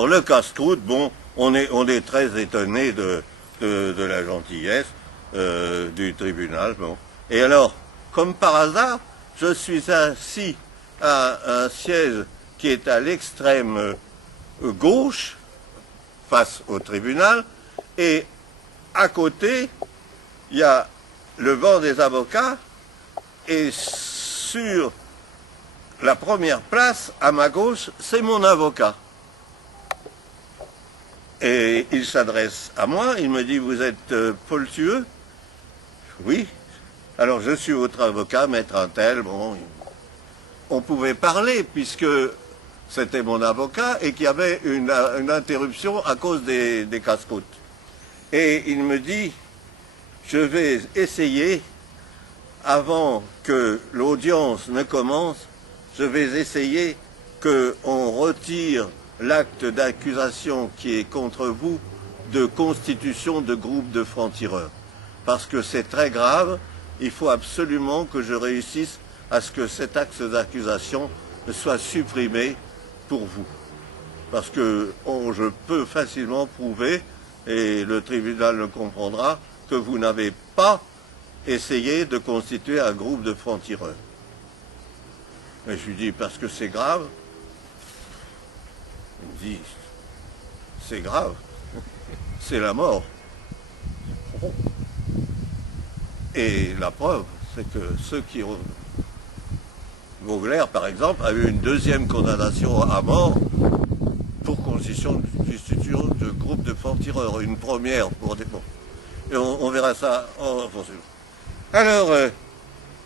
Alors, le casse-croûte, bon, on est très étonné de la gentillesse du tribunal. Bon. Et alors, comme par hasard, je suis assis à un siège qui est à l'extrême gauche, face au tribunal, et à côté, il y a le banc des avocats, et sur la première place, à ma gauche, c'est mon avocat. Et il s'adresse à moi, il me dit, vous êtes Paul Thueux? Oui. Alors je suis votre avocat, maître Untel. Bon, on pouvait parler puisque c'était mon avocat et qu'il y avait une interruption à cause des casse-croûtes. Et il me dit, je vais essayer, avant que l'audience ne commence, je vais essayer qu'on retire l'acte d'accusation qui est contre vous de constitution de groupe de francs-tireurs. Parce que c'est très grave, il faut absolument que je réussisse à ce que cet acte d'accusation soit supprimé pour vous. Parce que je peux facilement prouver, et le tribunal le comprendra, que vous n'avez pas essayé de constituer un groupe de francs-tireurs. Et je lui dis, parce que c'est grave. Il me dit, c'est grave, c'est la mort. Et la preuve, c'est que ceux qui ont... Vogler, par exemple, a eu une deuxième condamnation à mort pour constitution de groupe de francs-tireurs. Une première pour des... Bon. Et on verra ça en fonction. Alors,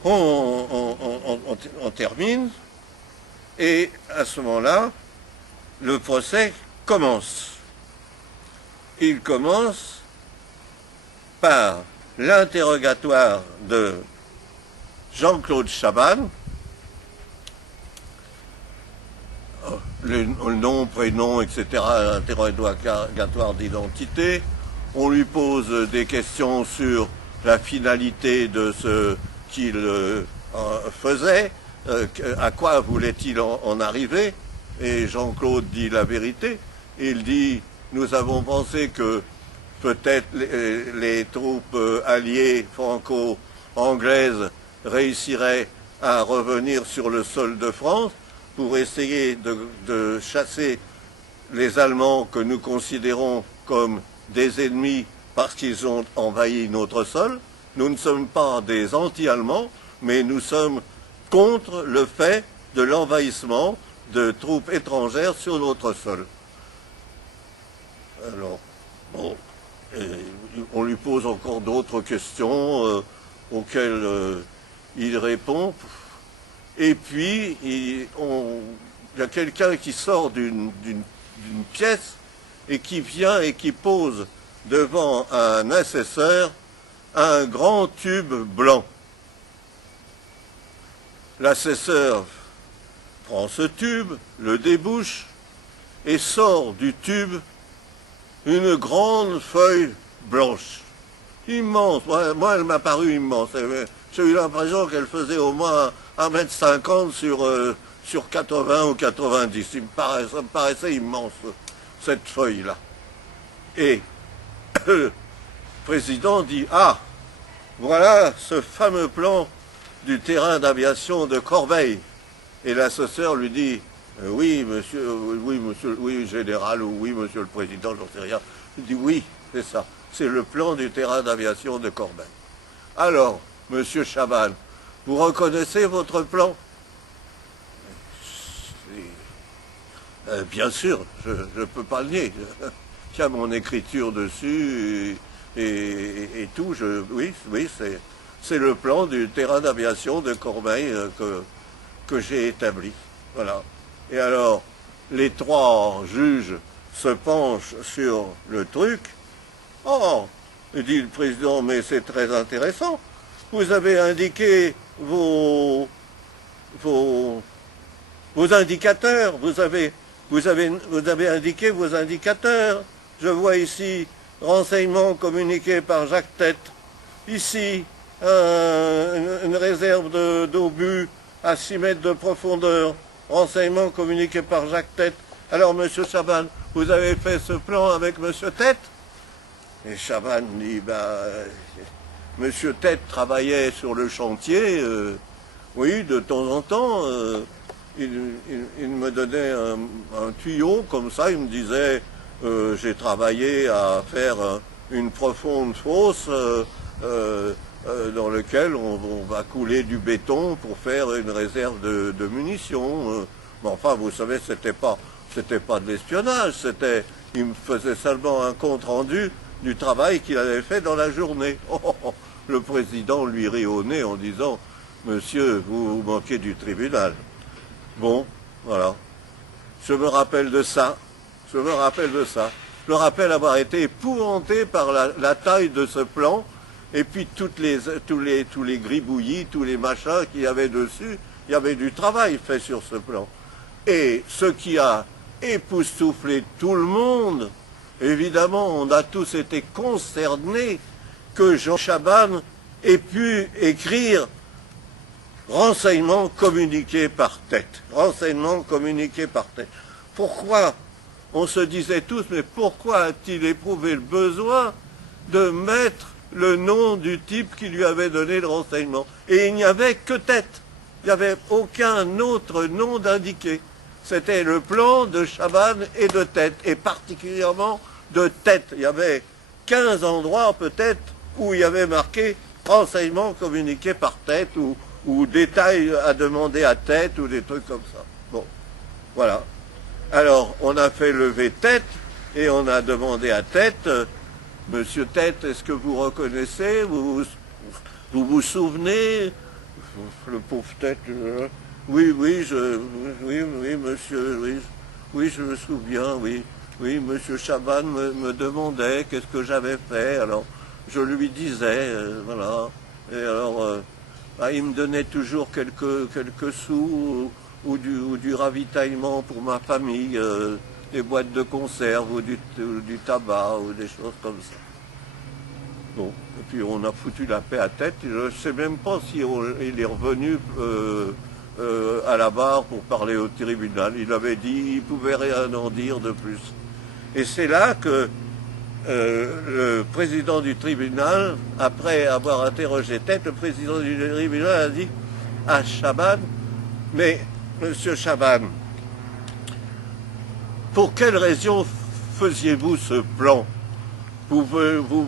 on termine, et à ce moment-là, le procès commence. Il commence par l'interrogatoire de Jean-Claude Chabannes, le nom, prénom, etc., interrogatoire d'identité. On lui pose des questions sur la finalité de ce qu'il faisait, à quoi voulait-il en arriver. Et Jean-Claude dit la vérité. Il dit, nous avons pensé que peut-être les troupes alliées franco-anglaises réussiraient à revenir sur le sol de France pour essayer de chasser les Allemands que nous considérons comme des ennemis parce qu'ils ont envahi notre sol. Nous ne sommes pas des anti-allemands, mais nous sommes contre le fait de l'envahissement de troupes étrangères sur notre sol. Alors, bon, on lui pose encore d'autres questions auxquelles il répond. Et puis, il y a quelqu'un qui sort d'une pièce et qui vient et qui pose devant un assesseur un grand tube blanc. L'assesseur prend ce tube, le débouche et sort du tube une grande feuille blanche, immense. Moi, elle m'a paru immense. J'ai eu l'impression qu'elle faisait au moins 1,50 m sur 80 ou 90. Ça me paraissait immense, cette feuille-là. Et le président dit, ah, voilà ce fameux plan du terrain d'aviation de Corbeil. Et l'assesseur lui dit, oui, monsieur, oui, général, ou oui, monsieur le président, j'en sais rien. Il dit, oui, c'est ça. C'est le plan du terrain d'aviation de Corbeil. Alors, monsieur Chabannes, vous reconnaissez votre plan? Bien sûr, je ne peux pas le nier. Il y a mon écriture dessus et tout. Oui, c'est le plan du terrain d'aviation de Corbeil que j'ai établi. Voilà. Et alors, les trois juges se penchent sur le truc. Oh, dit le président, mais c'est très intéressant. Vous avez indiqué vos indicateurs. Vous avez indiqué vos indicateurs. Je vois ici renseignements communiqués par Jacques Tête. Ici, une réserve d'obus à 6 mètres de profondeur. Renseignements communiqués par Jacques Tête alors monsieur Chaban, vous avez fait ce plan avec monsieur Tête? Et Chaban dit, monsieur Tête travaillait sur le chantier, oui, de temps en temps, il me donnait un tuyau comme ça, il me disait, j'ai travaillé à faire une profonde fosse dans laquelle on va couler du béton pour faire une réserve de munitions. Mais enfin, vous savez, c'était pas de l'espionnage, il me faisait seulement un compte rendu du travail qu'il avait fait dans la journée. Le président lui rit au nez en disant, monsieur, vous manquez du tribunal. Bon, voilà. Je me rappelle de ça. Je me rappelle avoir été épouvanté par la taille de ce plan, et puis tous les gribouillis, tous les machins qu'il y avait dessus. Il y avait du travail fait sur ce plan. Et ce qui a époustouflé tout le monde, évidemment, on a tous été concernés que Jean Chaban ait pu écrire renseignements communiqués par Tête. Renseignements communiqués par Tête. Pourquoi? On se disait tous, mais pourquoi a-t-il éprouvé le besoin de mettre le nom du type qui lui avait donné le renseignement? Et il n'y avait que Tête. Il n'y avait aucun autre nom d'indiqué. C'était le plan de Chaban et de Tête, et particulièrement de Tête. Il y avait 15 endroits peut-être où il y avait marqué renseignements communiqués par Tête, ou détails à demander à Tête, ou des trucs comme ça. Bon, voilà. Alors, on a fait lever Tête, et on a demandé à Tête, monsieur Tête, est-ce que vous reconnaissez, vous vous souvenez? Le pauvre Tête, oui, monsieur, oui, je me souviens, oui, monsieur Chaban me demandait qu'est-ce que j'avais fait, alors je lui disais, voilà, et alors, il me donnait toujours quelques sous, ou du ravitaillement pour ma famille, des boîtes de conserve, ou du tabac, ou des choses comme ça. Bon, et puis on a foutu la paix à Tête. Je ne sais même pas si il est revenu à la barre pour parler au tribunal. Il avait dit qu'il ne pouvait rien en dire de plus. Et c'est là que le président du tribunal, après avoir interrogé Tête, le président du tribunal a dit à Chaban, mais monsieur Chaban, pour quelle raison faisiez-vous ce plan? Vous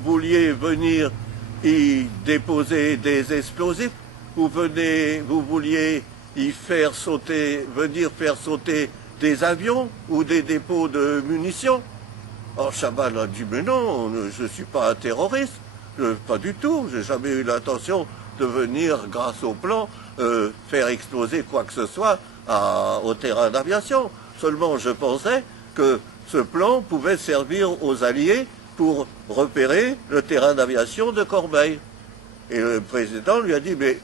vouliez venir y déposer des explosifs? Vous vouliez y venir faire sauter des avions ou des dépôts de munitions? Alors Chaban a dit, mais non, je ne suis pas un terroriste, pas du tout, j'ai jamais eu l'intention de venir, grâce au plan, faire exploser quoi que ce soit au terrain d'aviation. Seulement je pensais que ce plan pouvait servir aux Alliés pour repérer le terrain d'aviation de Corbeil. Et le président lui a dit, mais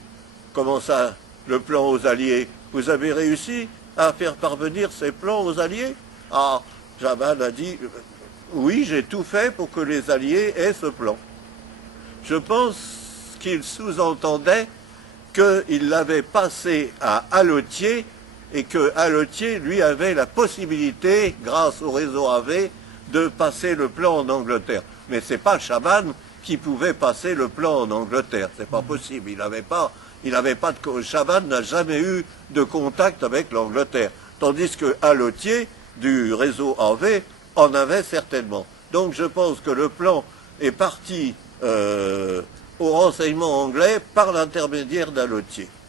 comment ça, le plan aux Alliés? Vous avez réussi à faire parvenir ces plans aux Alliés? Ah, Chaban a dit, oui, j'ai tout fait pour que les Alliés aient ce plan. Je pense qu'il sous-entendait qu'il l'avait passé à Allotier, et que Allotier, lui, avait la possibilité, grâce au réseau AV, de passer le plan en Angleterre. Mais c'est pas Chaban qui pouvait passer le plan en Angleterre. C'est pas possible. Chaban n'a jamais eu de contact avec l'Angleterre. Tandis que Allotier, du réseau AV, en avait certainement. Donc je pense que le plan est parti au renseignement anglais par l'intermédiaire d'Allotier.